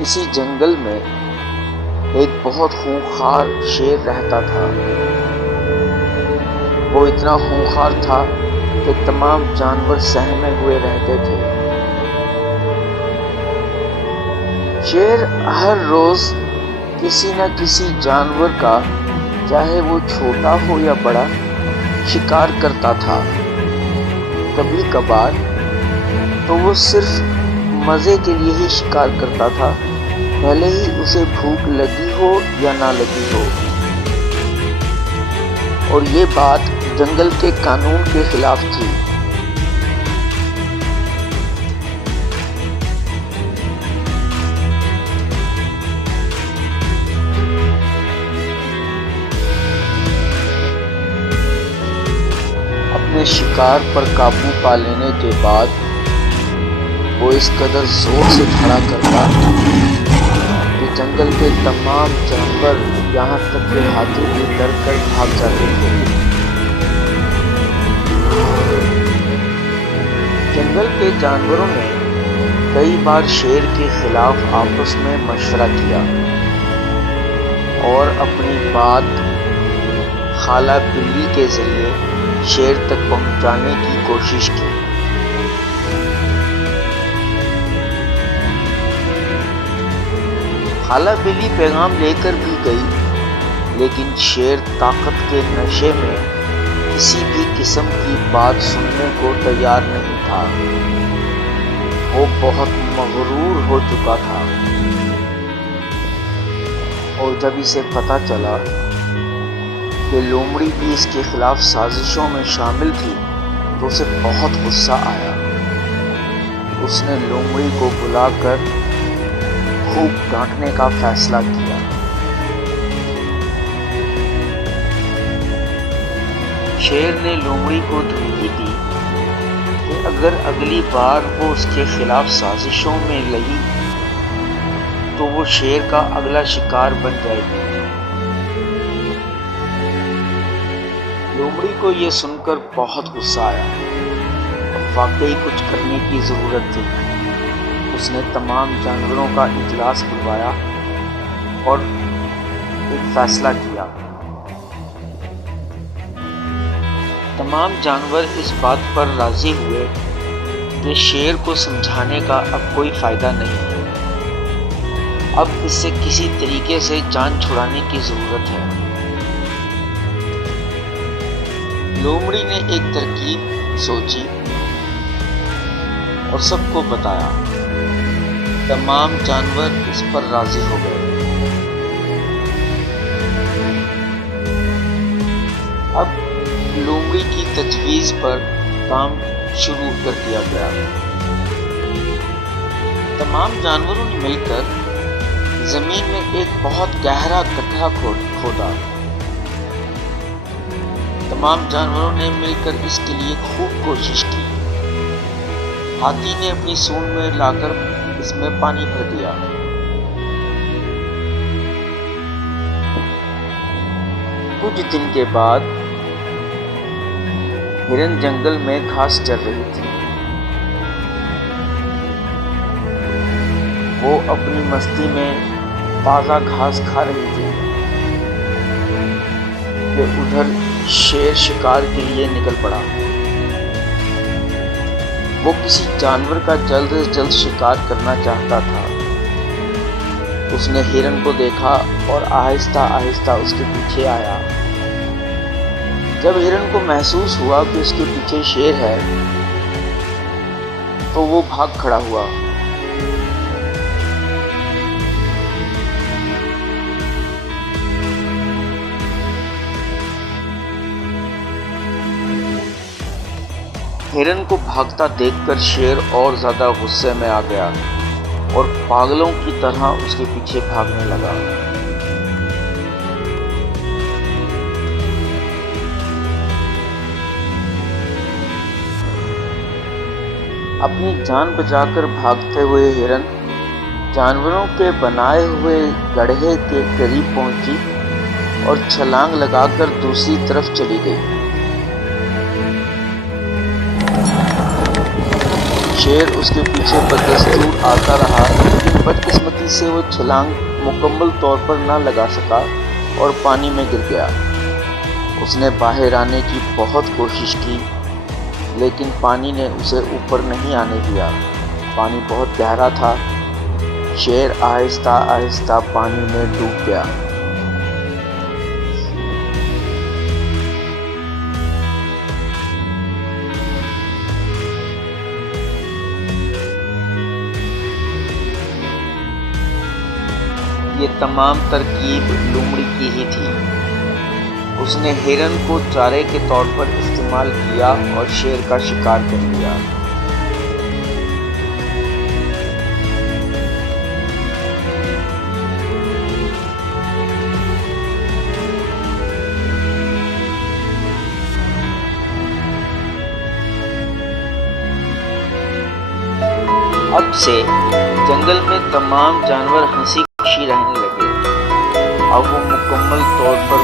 کسی جنگل میں ایک بہت خونخوار شیر رہتا تھا۔ وہ اتنا خونخوار تھا کہ تمام جانور سہمے ہوئے رہتے تھے۔ شیر ہر روز کسی نہ کسی جانور کا، چاہے وہ چھوٹا ہو یا بڑا، شکار کرتا تھا۔ کبھی کبھار تو وہ صرف مزے کے لیے ہی شکار کرتا تھا، بھلے ہی اسے بھوک لگی ہو یا نہ لگی ہو۔ اور یہ بات جنگل کے قانون کے خلاف تھی۔ اپنے شکار پر قابو پا لینے کے بعد وہ اس قدر زور سے کھڑا کرتا کہ جنگل کے تمام جانور، یہاں تک کہ ہاتھی بھی ڈر کر بھاگ جاتے تھے۔ جنگل کے جانوروں نے کئی بار شیر کے خلاف آپس میں مشورہ کیا اور اپنی بات خالہ بلی کے ذریعے شیر تک پہنچانے کی کوشش کی۔ خالہ بلی پیغام لے کر بھی گئی، لیکن شیر طاقت کے نشے میں کسی بھی قسم کی بات سننے کو تیار نہیں تھا۔ وہ بہت مغرور ہو چکا تھا، اور جب اسے پتہ چلا کہ لومڑی بھی اس کے خلاف سازشوں میں شامل تھی تو اسے بہت غصہ آیا۔ اس نے لومڑی کو بلا کر خوب ڈانٹنے کا فیصلہ کیا۔ شیر نے لومڑی کو دھمکی دی کہ اگر اگلی بار وہ اس کے خلاف سازشوں میں لگی تو وہ شیر کا اگلا شکار بن جائے گی۔ لومڑی کو یہ سن کر بہت غصہ آیا۔ اب واقعی کچھ کرنے کی ضرورت تھی۔ اس نے تمام جانوروں کا اجلاس بلوایا اور ایک فیصلہ کیا۔ تمام جانور اس بات پر راضی ہوئے کہ شیر کو سمجھانے کا اب کوئی فائدہ نہیں ہے۔ اب اس سے کسی طریقے سے جان چھڑانے کی ضرورت ہے۔ لومڑی نے ایک ترکیب سوچی اور سب کو بتایا۔ تمام جانور اس پر راضی ہو گئے۔ اب لومڑی کی تجویز پر کام شروع کر دیا گیا۔ تمام جانوروں نے مل کر زمین میں ایک بہت گہرا گڈھا کھودا۔ تمام جانوروں نے مل کر اس کے لیے خوب کوشش کی۔ ہاتھی نے اپنی سونڈ میں لا کر اس میں پانی بھر دیا۔ کچھ دن کے بعد ہرن جنگل میں گھاس چر رہی تھی۔ وہ اپنی مستی میں تازہ گھاس کھا رہی تھی کہ ادھر شیر شکار کے لیے نکل پڑا۔ وہ کسی جانور کا جلد از جلد شکار کرنا چاہتا تھا۔ اس نے ہرن کو دیکھا اور آہستہ آہستہ اس کے پیچھے آیا۔ جب ہرن کو محسوس ہوا کہ اس کے پیچھے شیر ہے تو وہ بھاگ کھڑا ہوا۔ ہرن کو بھاگتا دیکھ کر شیر اور زیادہ غصے میں آ گیا اور پاگلوں کی طرح اس کے پیچھے بھاگنے لگا۔ اپنی جان بچا کر بھاگتے ہوئے ہرن جانوروں کے بنائے ہوئے گڑھے کے قریب پہنچی اور چھلانگ لگا کر دوسری طرف چلی گئی۔ شیر اس کے پیچھے بدستور آتا رہا، لیکن بدقسمتی آسانی سے وہ چھلانگ مکمل طور پر نہ لگا سکا اور پانی میں گر گیا۔ اس نے باہر آنے کی بہت کوشش کی لیکن پانی نے اسے اوپر نہیں آنے دیا۔ پانی بہت گہرا تھا۔ شیر آہستہ آہستہ پانی میں ڈوب گیا۔ یہ تمام ترکیب لومڑی کی ہی تھی۔ اس نے ہرن کو چارے کے طور پر استعمال کیا اور شیر کا شکار کر لیا۔ اب سے جنگل میں تمام جانور ہنسی خوشی رہنے لگے۔ اب وہ مکمل طور پر